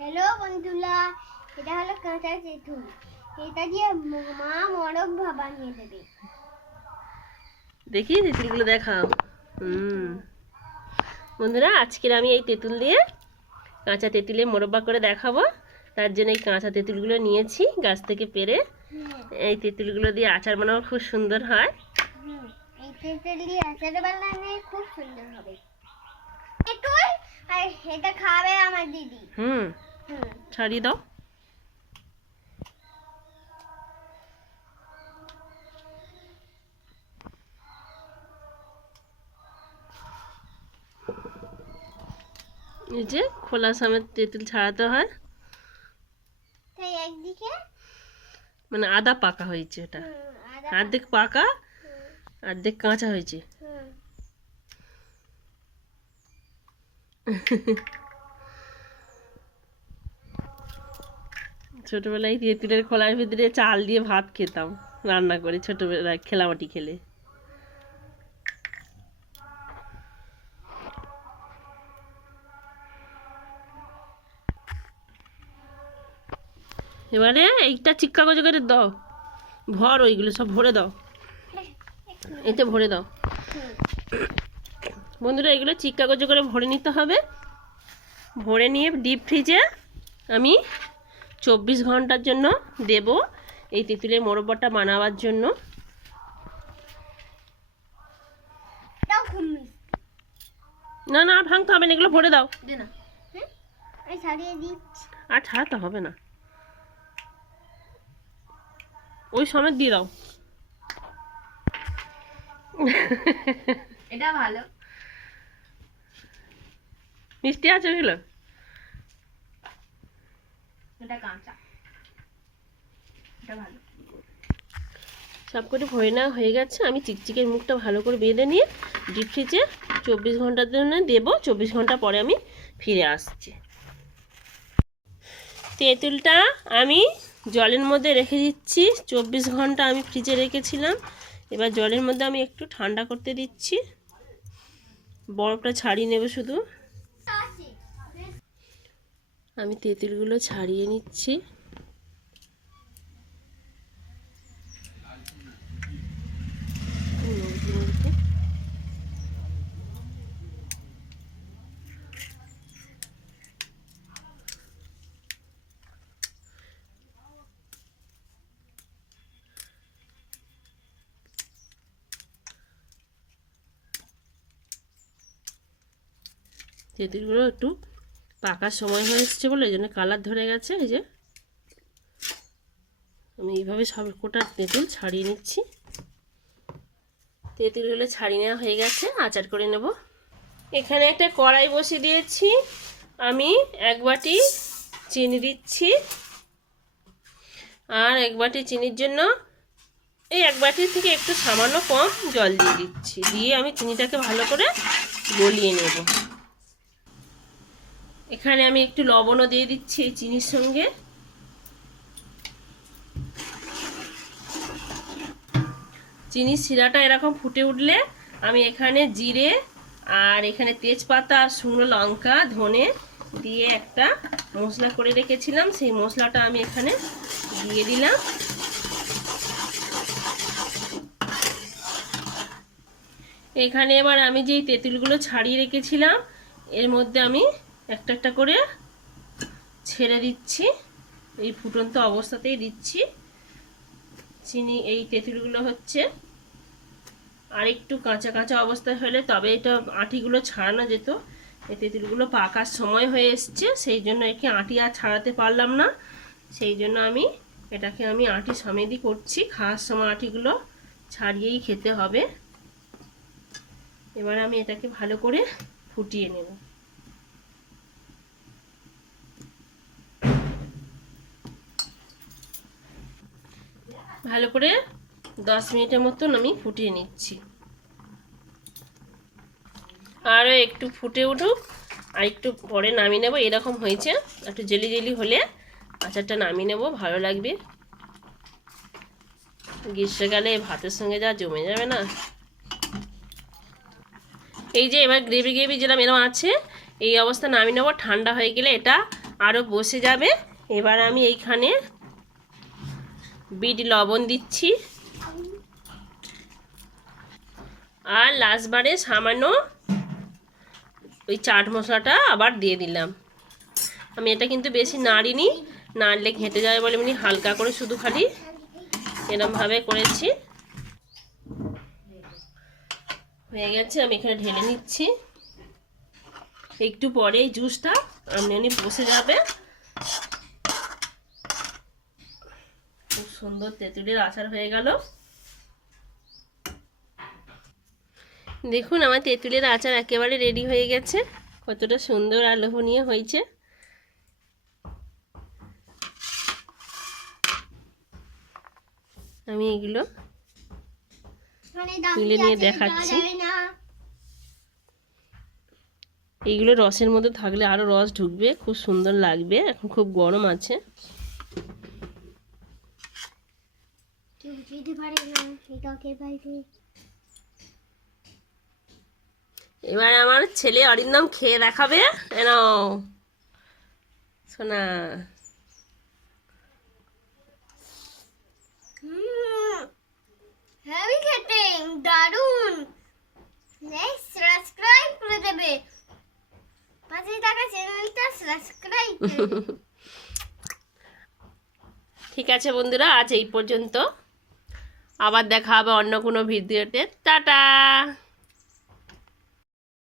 Hello বন্ধুরা, এটা হলো কাঁচা তেঁতুল। এটা দিয়ে মা মোরব্বা বানিয়ে দেবে। দেখি তেঁতুলগুলো দেখাও। বন্ধুরা, আজকের আমি এই তেঁতুল দিয়ে কাঁচা তেঁতুলে মোরব্বা করে দেখাবো। তার জন্য এই কাঁচা তেঁতুলগুলো নিয়েছি গাছ থেকে পেড়ে। এই তেঁতুলগুলো দিয়ে আচার বানানো খুব সুন্দর হয়। এই তেঁতুল দিয়ে আচার বানালে খুব সুন্দর হবে। তেঁতুল আর এটা খাবে আমার দিদি। ছাড়িয়ে দাও। এই যে খোলা সমেত তেঁতুল ছাড়াতে হয়। তাই একদিকে মানে আধা পাকা হয়েছে, এটা অর্ধেক পাকা অর্ধেক কাঁচা হয়েছে। ছোটবেলায় তেঁতুলের খোলার ভিতরে চাল দিয়ে ভাত খেতাম, রান্না করে ছোটবেলায় খেলামাটি খেলে। এবারে এইটা চিক্কা গজে করে দাও, ভর ওইগুলো সব ভরে দাও, এতে ভরে দাও। বন্ধুরা, এগুলো চিক্কা গজে করে ভরে নিতে হবে। ভরে নিয়ে ডিপ ফ্রিজে আমি 24 ঘন্টার জন্য দেব এই তেঁতুলের মোরব্বাটা বানাবার জন্য। না না, ভাঙতে হবে না, এগুলো ভরে দাও। আর ছাড়াতে হবে না, ওই সমেত দিয়ে দাও। এটা ভালো মিষ্টি আছে এগুলো। এটা কাঁচা, এটা ভালো। সব করে ভরে নেওয়া হয়ে গেছে। আমি চিকচিকের মুখটা ভালো করে বেঁধে নিয়ে ডিপ ফ্রিজে 24 ঘন্টার জন্য দেবো। 24 ঘন্টা পরে আমি ফিরে আসছি। তেঁতুলটা আমি জলের মধ্যে রেখে দিচ্ছি। 24 ঘন্টা আমি ফ্রিজে রেখেছিলাম। এবার জলের মধ্যে আমি একটু ঠান্ডা করতে দিচ্ছি। বরফটা ছাড়িয়ে নেব শুধু। আমি তেঁতুলগুলো ছাড়িয়ে নিচ্ছি। তেঁতুলগুলো একটু পাকার সময় হয়ে এসছে বলে এই জন্য কালার ধরে গেছে। এই যে আমি এইভাবে সব কোটা তেঁতুল ছাড়িয়ে নিচ্ছি। তেঁতুলগুলো ছাড়িয়ে নেওয়া হয়ে গেছে, আচার করে নেব। এখানে একটা কড়াই বসিয়ে দিয়েছি। আমি 1 বাটি চিনি দিচ্ছি, আর 1 বাটি চিনির জন্য এই 1 বাটির থেকে একটু সামান্য কম জল দিয়ে দিচ্ছি। দিয়ে আমি চিনিটাকে ভালো করে গলিয়ে নেব। এখানে আমি একটু লবণও দিয়ে দিচ্ছি এই চিনির সঙ্গে। চিনির শিরাটা এরকম ফুটে উঠলে আমি এখানে জিরে আর এখানে তেজপাতা আর শুকনো লঙ্কা ধনে দিয়ে একটা মশলা করে রেখেছিলাম, সেই মশলাটা আমি এখানে দিয়ে দিলাম। এখানে এবার আমি যেই তেঁতুলগুলো ছাড়িয়ে রেখেছিলাম এর মধ্যে আমি একটা একটা করে ছেড়ে দিচ্ছি। এই ফুটন্ত অবস্থাতেই দিচ্ছি চিনি। এই তেঁতুলগুলো হচ্ছে আর একটু কাঁচা কাঁচা অবস্থায় হলে তবে এটা আঁটিগুলো ছাড়ানো যেত। এই তেঁতুলগুলো পাকার সময় হয়ে এসছে, সেই জন্য একে আঁটি আর ছাড়াতে পারলাম না। সেই জন্য এটাকে আমি আঁটি সমেতই করছি। খাওয়ার সময় আঁটিগুলো ছাড়িয়েই খেতে হবে। এবার আমি এটাকে ভালো করে ফুটিয়ে নেব। ভালো করে 10 মিনিটের মতন আমি ফুটিয়ে নিচ্ছি। আরও একটু ফুটে উঠুক, আর একটু পরে নামিয়ে নেব। এরকম হয়েছে, একটু জেলি জেলি হলে আচারটা নামিয়ে নেব, ভালো লাগবে। গ্রীষ্মকালে ভাতের সঙ্গে যা জমে যাবে না। এই যে এবার গ্রেভি গ্রেভি যেরকম এরকম আছে, এই অবস্থা নামিয়ে নেব। ঠান্ডা হয়ে গেলে এটা আরও বসে যাবে। এবার আমি এইখানে বিট লবণ দিচ্ছি, আর লাস্টবারে সামান্য ওই চাট মশলাটা আবার দিয়ে দিলাম। আমি এটা কিন্তু বেশি নাড়িনি, নাড়লে ঘেঁটে যাবে বলে এমনি হালকা করে শুধু খালি এরমভাবে করেছি। হয়ে গেছে, আমি এখানে ঢেলে নিচ্ছি। একটু পরে এই জুসটা এমনি বসে যাবে। খুব সুন্দর তেঁতুলের আচার হয়ে গেল। দেখুন আমার তেঁতুলের আচার একেবারে রেডি হয়ে গেছে। কতটা সুন্দর আর লোভনীয় হয়েছে। আমি এগুলো তুলে নিয়ে দেখাচ্ছি। এইগুলো রসের মধ্যে থাকলে আরো রস ঢুকবে, খুব সুন্দর লাগবে। এখন খুব গরম আছে। এবার আমার ছেলে অরিন্দম খেয়ে দেখাবে। এন সোনা, হেভি খেতে, দারুন। সাবস্ক্রাইব করে দেবে, পাশে থাকা চ্যানেলটা সাবস্ক্রাইব করে। ঠিক আছে বন্ধুরা, আজ এই পর্যন্ত। আবার দেখা হবে অন্য কোনো ভিডিওতে। টাটা।